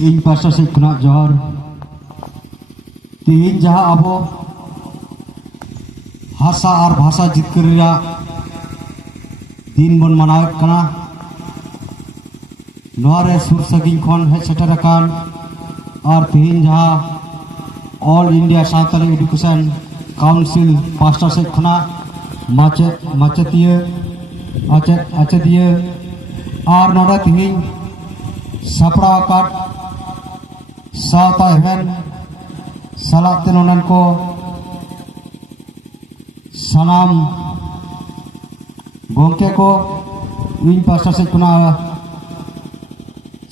इन पासा से खुना जोहर तीन जहाँ अबो हासा और भाषा जितकरिया दिन बन मनाव कना नोरे सुर सगिन खन है सेटरकान और तीन जहाँ all India Santali education council पास्टर से खुना माचेतिया और नोड़ा तीन सपड़ा काट सावता हेवन सलाते नोनन को सलाम गोंके को इन पास्टर से कुना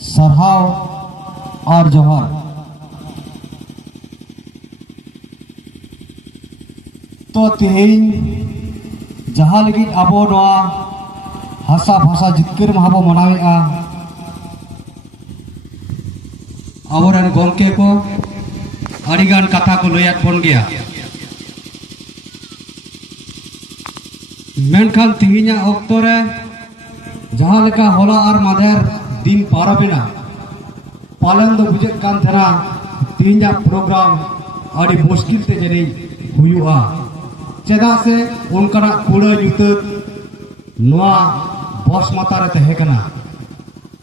सरहाव और जोहर तो तीन जहाँ लगी अबो नोआ हासा भाषा जितकर महाबो मनावेगा अबोरन गोंके को अड़ीगान कथा को लैयात बन गया मेनखान तिहिना ऑक्टो रे जहाँ लेका होला और माधेर दिन पारबेना पालन दो बुझे कान थरा तिहिना प्रोग्राम अड़ी मुश्किल ते जनी हुयुआ चेदा से उनकरा कुड़ा युत नोआ बॉस माता रे तहे कना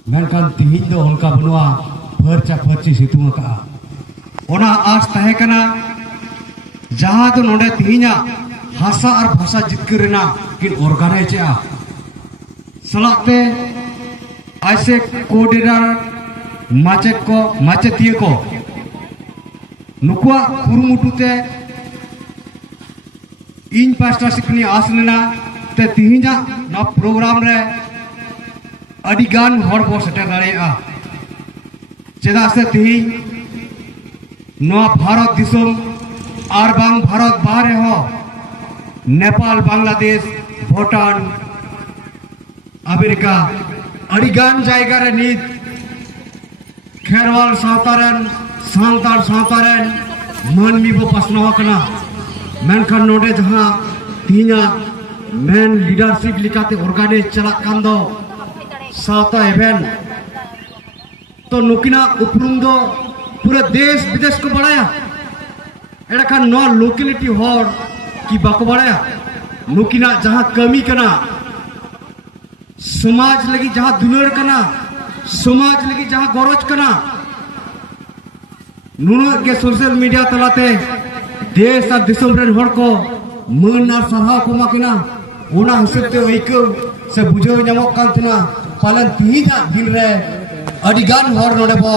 मेनखान तिहिन दो उनका बनुआ फरचा फरची सितुंग का ओना आस तहे कना जहाँ तो नोडे तिहिना हासा और भाषा जितकरना किन ऑर्गेनाइज आ सलाते ऐसे कोऑर्डिनेटर माचेत को माचेतिया को नुकुआ कुरुमुटुते इन पास्टा सिकनी आसलेना ते तिहिना ना प्रोग्राम रे अडिगान हर बो सेटर दाड़ेया चेदा से तिहिन नोआ भारत दिसोम और बांग भारत बाहरे हो नेपाल बांग्लादेश भूटान अमेरिका अड़ीगान जायगा रे नीत खेरवाल सावतारन सांतार सावतारन मानवी बो पासनाव कना मेनखान नोडे जहाँ तिहिना मेन लीडरशिप लिकाते ऑर्गेनाइज चला कान दो सावता इवेंट तो नुकिना उपरुम दो पूरे देश विदेश को बढ़ाया एड़ा खान नो लोकेलिटी हर की बाको बढ़ाया नुकिना जहाँ कमी कना समाज लगी जहाँ दुलर कना समाज लगी जहाँ गौरज कना नुनो के सोशल मीडिया तलाते देश और दिसम रेन हर को मन और सरहाव को माकिना ओना हिसाब ते ओइको से बुझो ᱧᱟᱢᱚᱜ कान थिना पालन तिहिना दिन रे अडिगान हर नोडे बो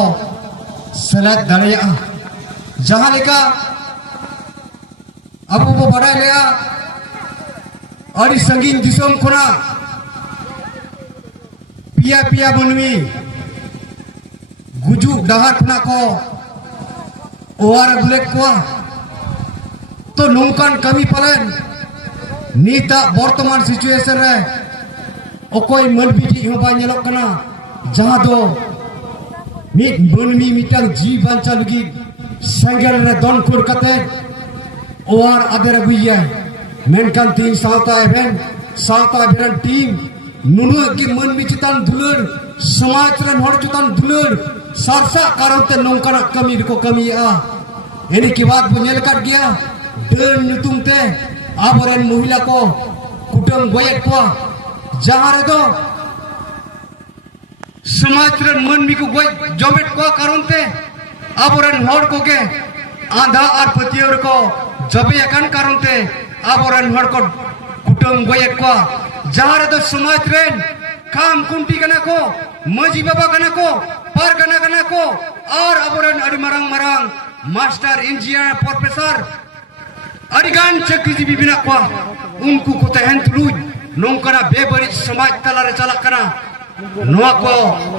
सेलेद दाड़ेया जहाँ लेका अब वो बड़ा लिया अड़ी संगीन दिसम खुना पिया पिया बनवी गुजु डहार खुना को ओआर ब्लैक को तो नौकान कमी पालन नीता वर्तमान सिचुएशन रे ओकोई मनबीटी हो बाय नेलोक कना जहाँ दो मिट बनवी मिटांग जी बांचा लगी संगेल रे दन खुर कते ओआर आदर अगुइया मेनकान तीन सावता एवेन टीम नुनु के मन में चितान दुलर समाज रन हर चितान दुलर सरसा कारणते नौकाना कमी को कमी आ एनी की बात बुझेल काट गया डर नुतुम ते आबरेन महिला को कुटुंब गोयक को जहाँ रे दो समाज रन मन में को गोय जमेट को कारणते आबरेन हर को के आंधा और पतियोर को जबे अकान कारणते आबरेन हर को कुटुंब गोयक को जहाँ रे दो समाज रेन काम कुंटी कना को मजी बाबा कना को पर कना को और आबरेन अड़ी मरंग मरंग मास्टर इंजीनियर प्रोफेसर अड़ीगान चक्रीजीवी बिना को उनको को तहन तुलुज नौकरा बेबड़ी समाज तला रे चला कना नोआ को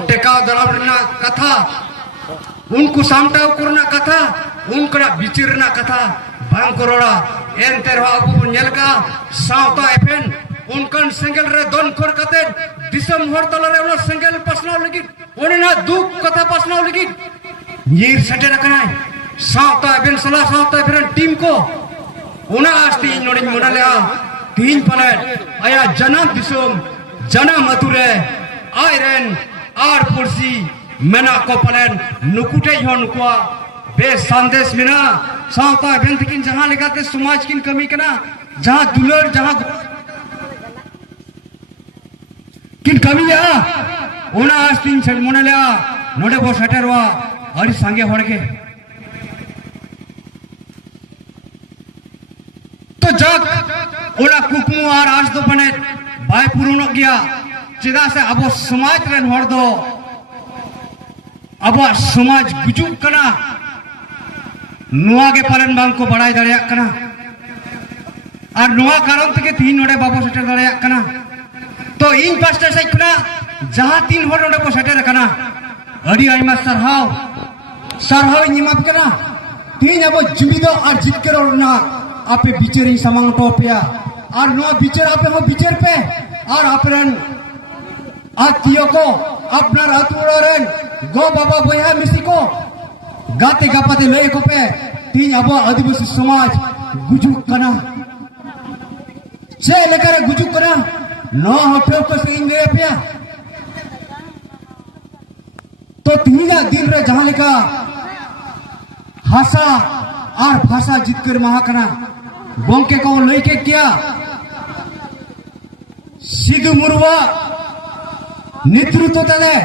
टेका दलावना कथा उनको सामटाव करना कथा उनकरा विचिरना कथा बांग करोड़ा एनते रहो अबु नेलका सावता एफएन उनकन सिंगल रे दोन खोर कते दिसम हर तला रे उना सिंगल पसनाव लगी ओनेना दुख कथा पसनाव लगी नीर सटे रखना सावता एफएन सला सावता एफएन टीम को उना आस्ती नोड़ी मोनाले तीन पलेट आया जना दिसम जना मथुरे आयरन आर पुरसी मेना को पलेन नुकुटे हन को बे संदेश मेना सावता बेन तकिन जहां लेगाते समाज किन कमी कना जहां दुलर जहां किन कमी या ओना आज तीन छड़ मोनेला नोडे बो सटरवा हरि संगे हड़के तो जग ओला कुकमु और आज दो बने भाई पुरुनो गया चिदा से अब समाज रेन हड़ दो अब समाज गुजुक कना नुआ के पालन बांग को बढ़ाई दड़िया कना और नुआ कारण तक तीन नोडे बाबो सटर दड़िया कना तो इन पास्टर से कना जहां तीन हड़ नोडे बो सटर कना अड़ी आइमा सरहाव निमाप कना तीन अब जुमिदो और जिक्र ना आपे बिचरी समांग टोपिया और नुआ बिचर आपे हो बिचर पे और आपरन आतियो को अपना रातुरन गो बाबा बोया मिसी को गाते गापाते लय को पे तीन अब आदिवासी समाज गुजुक कना चे लेकर गुजुक कना नो होटल को सिंग गया पिया तो तीन दिन रे जहां लिखा भाषा और भाषा जितकर महाकना गोंके को लयके क्या सिद्धू मुरुवा नेतृत्व तले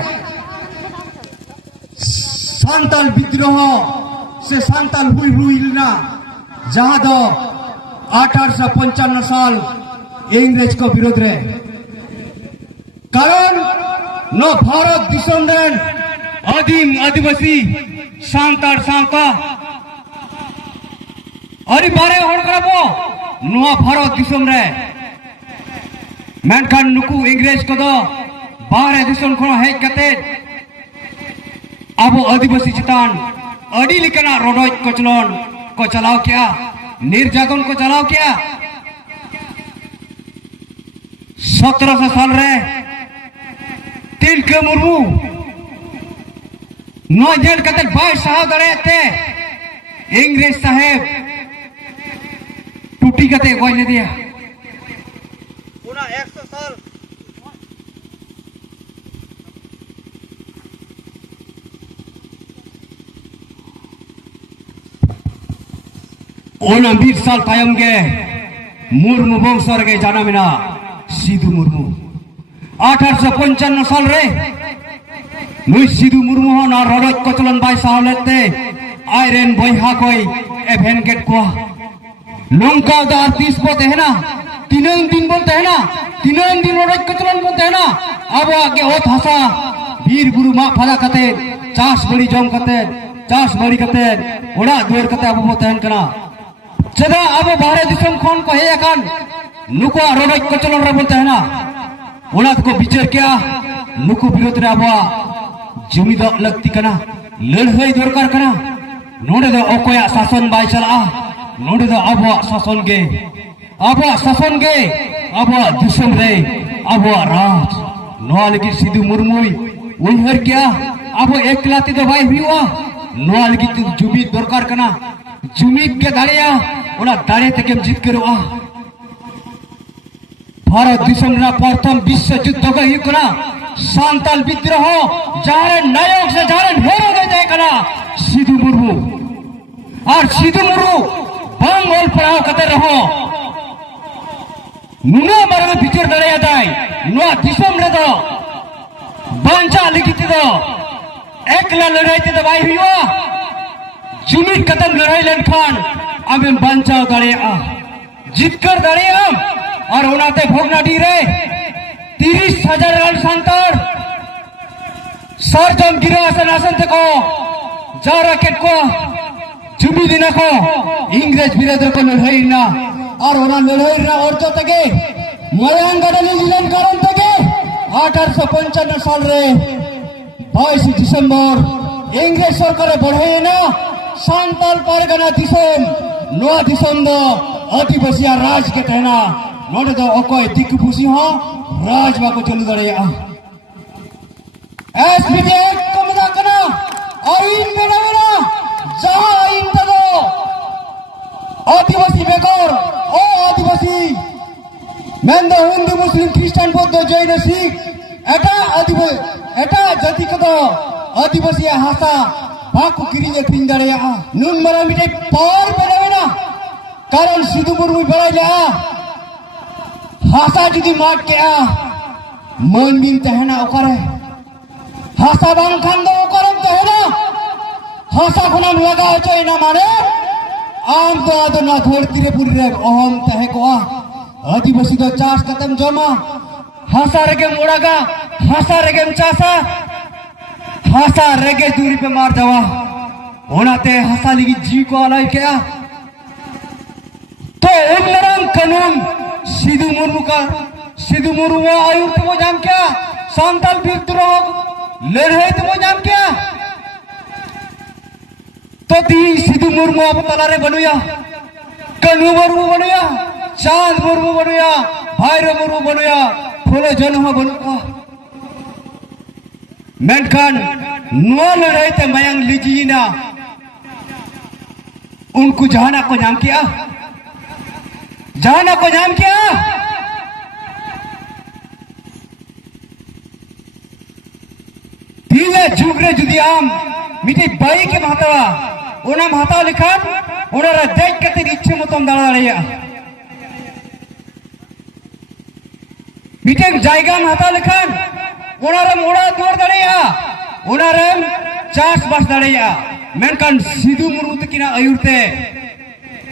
सांताल विद्रोह से सांताल हुई ना जहां दो 1855 साल इंग्रेज को विरोध रे कारण न भारत दिसम रेन आदिम आदिवासी सांताल सांता अरे बारे हड़ करबो नुआ भारत दिसम रे मेनखान नुकु इंग्रेज को दो बाहर दिसम खो हेज कते अब आदिवासी चितान अड़ी लिकना रोडोज कोचलोन को चलाओ क्या निर्यातन को चलाओ क्या 1700 साल रे तिलका मुर्मू नो जेल कते बाय साहब दड़े ते इंग्रेज साहेब टूटी कते गोय ले दिया पूरा 100 साल ओना 20 साल तायम गे मुर्मू वंशर गे जाना मिना सिद्धू मुर्मू 1855 साल रे नुई सिद्धू मुर्मू हो ना रडज कोचलन बाय साहलेते आयरन बयहा कोई एभेन गेट को लंका दा 30 बोते है ना तीन दिन बोलते है ना तीन दिन रडज कोचलन बोलते है ना अब आगे ओ भाषा वीर गुरु मा फला कते चास बड़ी जम कते चास बड़ी कते ओड़ा दुर कते अब बोते हैं कना चदा अब बाहर दिसम खोन को हे अकान नुको रडज कोचलन रे बोलते है ना ओड़ा को विचार क्या नुको विरोध रे अब जुमिद लगती कना लड़ाई दरकार कना नोडे दो ओकोया शासन बाय चला नोडे दो अब शासन गे अब दिसम रे अब राज नोआ लगी सिद्धू मुर्मू उनहर क्या अब एकलाती दो भाई हुआ नोआ लगी तू जुमिद दरकार कना जुमिद के दाड़िया ओना दाड़े तक जीत करोआ भारत दिसम रा प्रथम विश्व युद्ध को ही कना सांताल विद्रोह जारे नायक से जारे हेरो दे जाए कना सिद्धू मुर्मू और सिद्धू मुर्मू बंगोल पढ़ाओ कते रहो नुना बारे में विचार दड़े जाए नुआ दिसम रे दो बंचा लिखित दो एकला लड़ाई ते भाई हुआ जुमिद कतम लड़ाई लेनखान आमें बंचाओ दड़े जीतकर दड़े और उनाते भोगना डी रे 30,000 रन सांतार सरजम गिरा आसन आसन तको जा रकेट को जुमी दिन को इंग्रेज विरोध को लड़ाई ना और उना लड़ाई ना और तो तके मलयान गडली जिलन कारण तके 1855 साल रे 22 दिसंबर इंग्रेज सरकार बढ़े ना सांताल परगना दिसम नोआ दिसम दो आदिवासिया राज के कहना नोडे दो ओकोय दिक्कु पुसी हो राज बाको चलू दड़े एसपीजे को मजा कना आइन बनावना जहां आइन तदो आदिवासी बेकार ओ आदिवासी मेंदो हिंदू मुस्लिम ख्रिस्टान बौद्ध जैन सिख एटा आदिवासी एटा जाति को आदिवासी हासा बाको किरिंग अखरिंग दाड़ेया नुन मारा मिटे पावर बनावेना कारण सिधु मुर्मू बड़ाइला हासा जुदी माट के मन बिन तहना ओकरे हासा बांग खान दो ओकरम तहना हासा खुनाम लगा होचोइना माने आम तो आदो ना धरती रे पूरी रे अहम तहे को आदिवासी दो चास कतम जमा हासा रेगे मोड़ागा हासा रेगे चासा हासा रेगे दूरी पे मार जावा ओनाते हासा लिगी जी को अलाई क्या तो उमरंग कानून सिधु मुर्मू आयु तो वो जान क्या सांताल विद्रोह लड़ाई तो वो जान क्या तो ती सिधु मुर्मू अब तलारे बनुया कनु मुर्मू बनुया चांद मुर्मू बनुया भैरव मुर्मू बनुया फुले जन्म बनुआ मेनखान नुआ लड़ाई ते मयंग लिजीना उनको जहाना को नाम किया जहाना को नाम किया तीजे जुगरे जुदी आम मिटी बाई के महतावा ओना महतावा लिखान ओना रा देख के तेरी इच्छा मतम दाड़ा दाड़िया मिटे जायगा महतावा लिखान ओना रा मोड़ा दूर दाड़िया ओना रा चास बस दाड़िया मेनकान सिधु मुर्मू तकिना आयुरते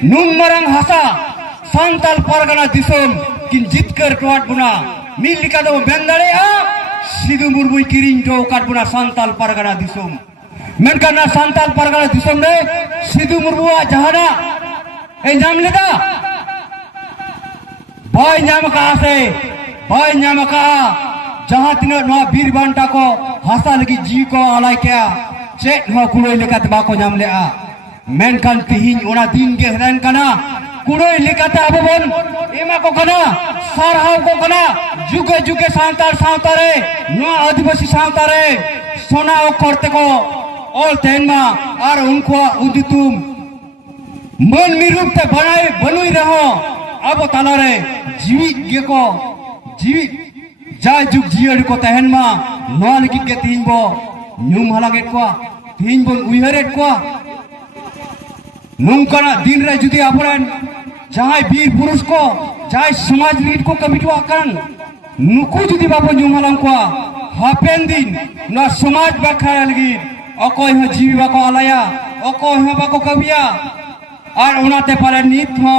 नुम मरंग हासा सांताल परगना दिसोम किन जितकर टोट बुना मिल लिखा दो बेन दाड़िया सिधु मुर्मू किरिंग तो काट बुना सांताल परगना दिसोम मेनकान सांताल परगना दिसोम रे सिधु मुर्मू जहाना ए नाम लेदा बाय नाम का से बाय नाम का जहां तिना नो वीर बांटा को हासा लगी जी को अलाई क्या चेक हो कुड़ोय लेकाते बाको नाम लेआ मेनकान तिहिन ओना दिन के हेरन कना कुड़ोय लेकाते अब बन एमा को कना सारहाव को कना जुगे जुगे सांतार सांतारे नो आदिवासी सांतारे सोना ओ करते को और तेनमा और उनको उदितुम मन मिरूप ते बनाए बनुई रहो अब तलारे जीवित गे को जीवित जाय जुग जियर को तहनमा नो लगी के तीन बो न्यूम हलागेट को तीन बन उयहरेट को नुंकना दिन रे जुदी आपन जहां वीर पुरुष को जहां समाज लीड को कमिटवा करन नुकु जुदी बाबो न्यूम हलांग को हापेन दिन न समाज बाखा लगी अकोय ह जीवी बाको आलाया अकोय ह बाको कबिया और उनाते पाले नित हो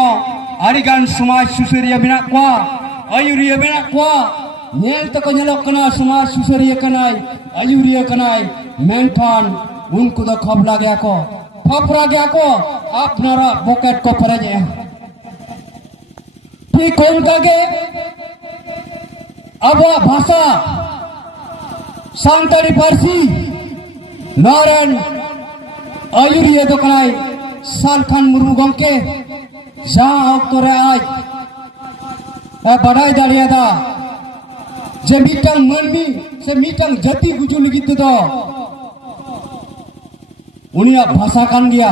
आरिगान समाज सुसरिया बिना को आयुरिया बिना को नेल तक नेलक कना समाज सुसरिया कनाय आयुरिया कनाय मेनखान उनको तो खबला गया को फपरा गया को अपनारा पॉकेट को परेजे ठीक उनका के अब भाषा सांताली फारसी नारायण आयुरिया तो कनाय सालखान मुर्मू गंके जहां अक्तो रे आज बढ़ाई दाड़िया दा जे मिटंग मनबी से मिटंग जति गुजु लगित दो उनिया भाषा कान गया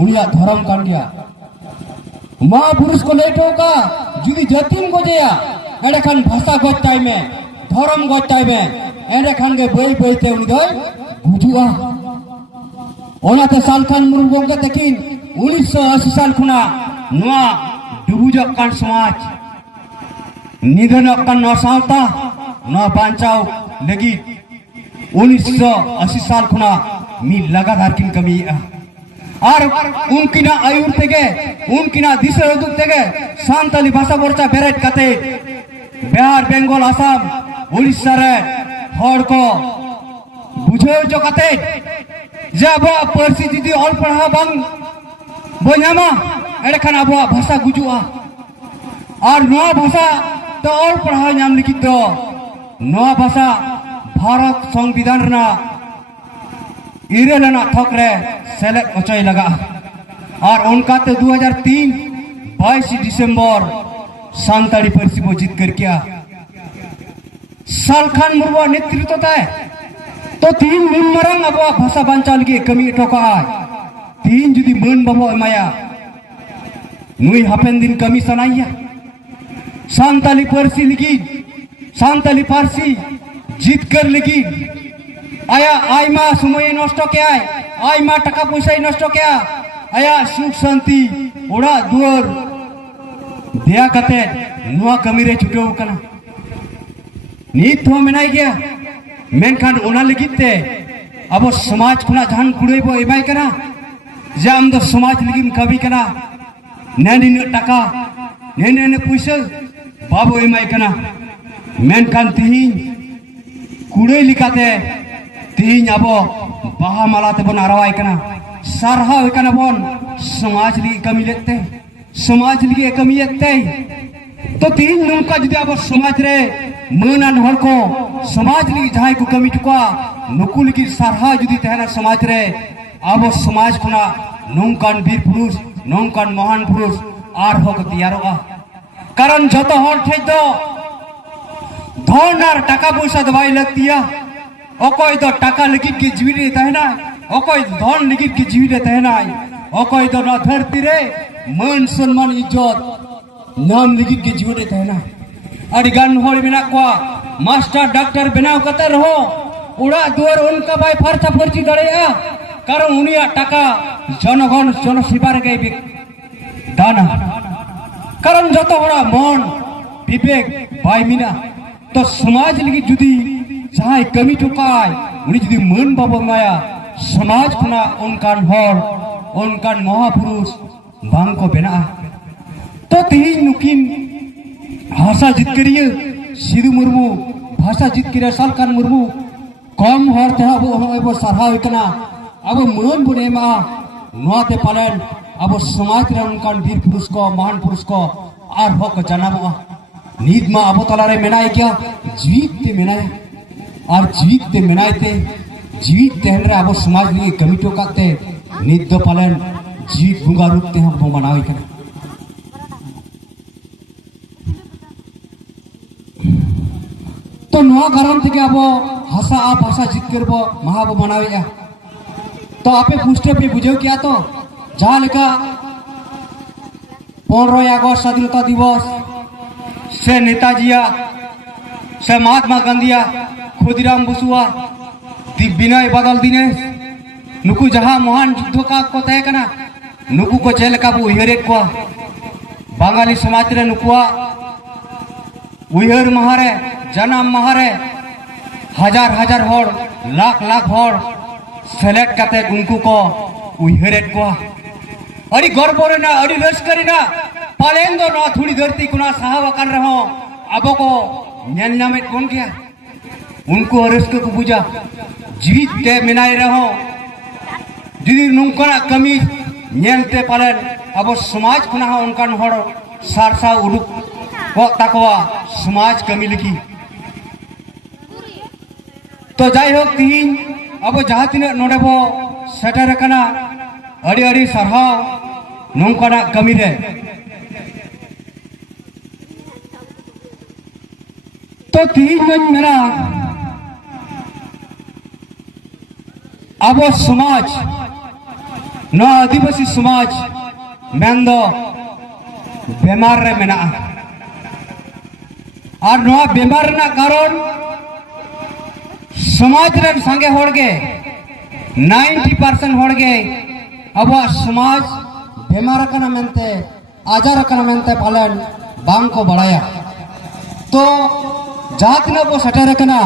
उनिया धर्म कान गया महापुरुष को लेटो का जुदी जतिम को जया एडे खान भाषा गोटाई में धर्म गोटाई में एडे खान के बई बईते उनि दय गुजुआ ओनाते सालखान मुर्मू गंके तकिन 1980 साल खुना नोआ डुबुजक कान समाज निधनक कान न सावता न बांचाओ लगी 1980 साल खुना मी लगातार किन कमी और उनकिना आयुर तेगे उनकिना दिशा उदुक तेगे सांताली भाषा बोर्चा बेरेट कते बिहार बेंगल आसाम उड़ीसा रे हर को बुझे जो कते जब परसी जुदी ऑल पढ़ा बांग बोझामा एडे खान अब भाषा गुजुआ और नवा भाषा तो ऑल पढ़ा नाम लिखित दो नवा भाषा भारत संविधान ना इरेलना थकरे सेलेक्ट अचय लगा और उनका तो 2003 22 दिसंबर सांताली परसी को जीत कर किया सालखान मुर्मू नेतृत्व ताय तो तीन मरंग अब भाषा बांचा लगी कमी ठोका तीन जुदी मन बाबो माया नुई हापेन दिन कमी सनाइया सांताली परसी लगी सांताली फारसी जीत कर लगी आया आयमा समय नष्ट क्या आयमा टका पैसा नष्ट क्या आया सुख शांति ओड़ा दुआर दया कते नुआ कमी रे छुटो कना नीत हो मेनाय गया मेनखान ओना लगिते अब समाज खुना जहान कुड़े बो एमाय कना जे आम दो समाज लगिन कमी कना नेन टका नेन पैसा बाबो एमाय कना मेनखान तिहिन कुड़े लिकाते तिहिन अब बाहा माला तेबन आरवाय कना सारहाव कना बोन समाज लगी कमी लेते समाज लगी कमी लेते तो तिहिन नमका जुदी अब समाज रे मनान हर को समाज लगी जहां को कमी टुका नुकु लगी सारहा जुदी तहना समाज रे अब समाज खुना नौकान वीर पुरुष नौकान महान पुरुष आर हो को तैयारोगा कारण जतो हर ठे दो धन और टाका पैसा दवाई लगतिया अकोय दो टाका लगी के जीवी रे तहना अकोय धन लगी के जीवी रे तहना अकोय दो ना धरती रे मान सम्मान इज्जत नाम लगी के जीवी रे तहना अड़ी गान होड़ बिना को मास्टर डॉक्टर बनाव कते रहो उड़ा दुआर उनका भाई फरचा फरची दड़ेया कारण उनिया टाका जनगण जन सेवा रे गई दाना कारण जतो होड़ा मन विवेक भाई मीना तो समाज लगी जुदी जहां कमी टुकाय उनी जुदी मन बाबा माया समाज खुना उनकान हर उनकान महापुरुष बांग को बेना तो तिहिन नुकिन भाषा जितकरिए सिधु मुर्मू भाषा जितकरिए सालकान मुर्मू कम हर तेहा वो सरहाव कना अब मन बुने मा नोते पालन अब समाज रे उनकान वीर पुरुष को महान पुरुष को आर हक जानाबा नीद मा अब तलारे मेनाय क्या जीवित ते मेनाय और जीवित ते मेनायते जीवित तेहन रे अब समाज लगी कमी टोकाते नीद दो पालन जीवित बुंगा रूप ते हम मनावे कना तो नवा कारण थे अब भाषा आ भाषा जित कर महाब मनावे तो आपे पूछते पे बुझे क्या तो जहाँ लेका 15 अगस्त स्वाधीनता दिवस से नेताजिया से महात्मा गांधीया खुदीराम बसुआ विनय बादल दिनेश नुकु जहाँ महान युद्ध का को तय कना नुकु को चेल का उहरे को बांगाली समाज रे नुकुआ उहर महारे जन्म महारे हजार हजार होड़ लाख लाख होड़ सेलेक्ट करते उनको को उहरे को अड़ी गर्व ना अड़ी रस्करी ना पालें दो ना थोड़ी धरती कुना साहब कर रहो अब को नेल नामे कौन किया उनको रस्क को बुझा जीवित ते मिनाई रहो दीदी नुकना कमी नेलते पालन अब समाज खुना उनका हड़ सारसा उड़ुक को तकवा समाज कमी लिखी तो जाय हो तीन अब जहाँ तीन नोडे बो सेटर कना अड़ी अड़ी सरहाव नौकाना कमी रे तो तीन मन मेरा अब समाज न आदिवासी समाज मेंदो बेमार रे मेना और नवा बेमार ना कारण समाज रे संगे होड़गे 90% होड़गे अब समाज बेमार कना मेनते आजार कना मेनते पालन बांग को बढ़ाया तो जात ना वो सटर कना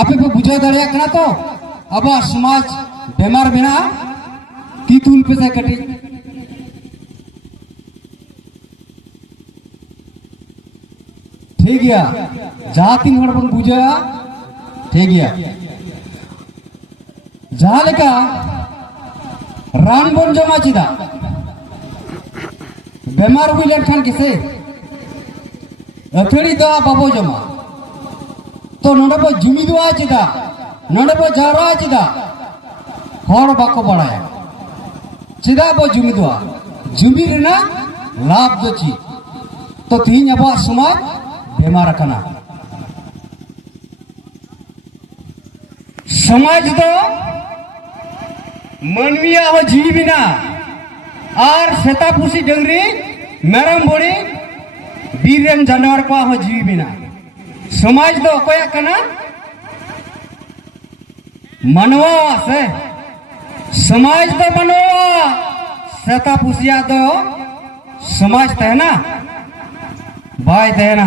आपे पे बुझे दड़िया कना तो अब समाज बेमार बिना तीतुल पे से कटी ठीक गया जाती हड़ बन बुझा ठीक गया जहाँ लेका रान बन जमा चिदा बेमार हुई लेखान किसे अथड़ी दवा बाबो जमा तो नोडे जुमी दवा चिदा नोडे जारा चिदा हड़ बाको बढ़ाया चिदा बो जुमी दवा जुमी रेना लाभ दो ची तो तीन अब समाज बेमार कना समाज दो मनविया हो जीवी बिना और सेतापुसी डंगरी मेरम बोड़ी बीरन जानवर को हो जीवी बिना समाज दो कोया कना मनवा से समाज तो मनवा सेता पुसिया तो समाज तहना बाय तहना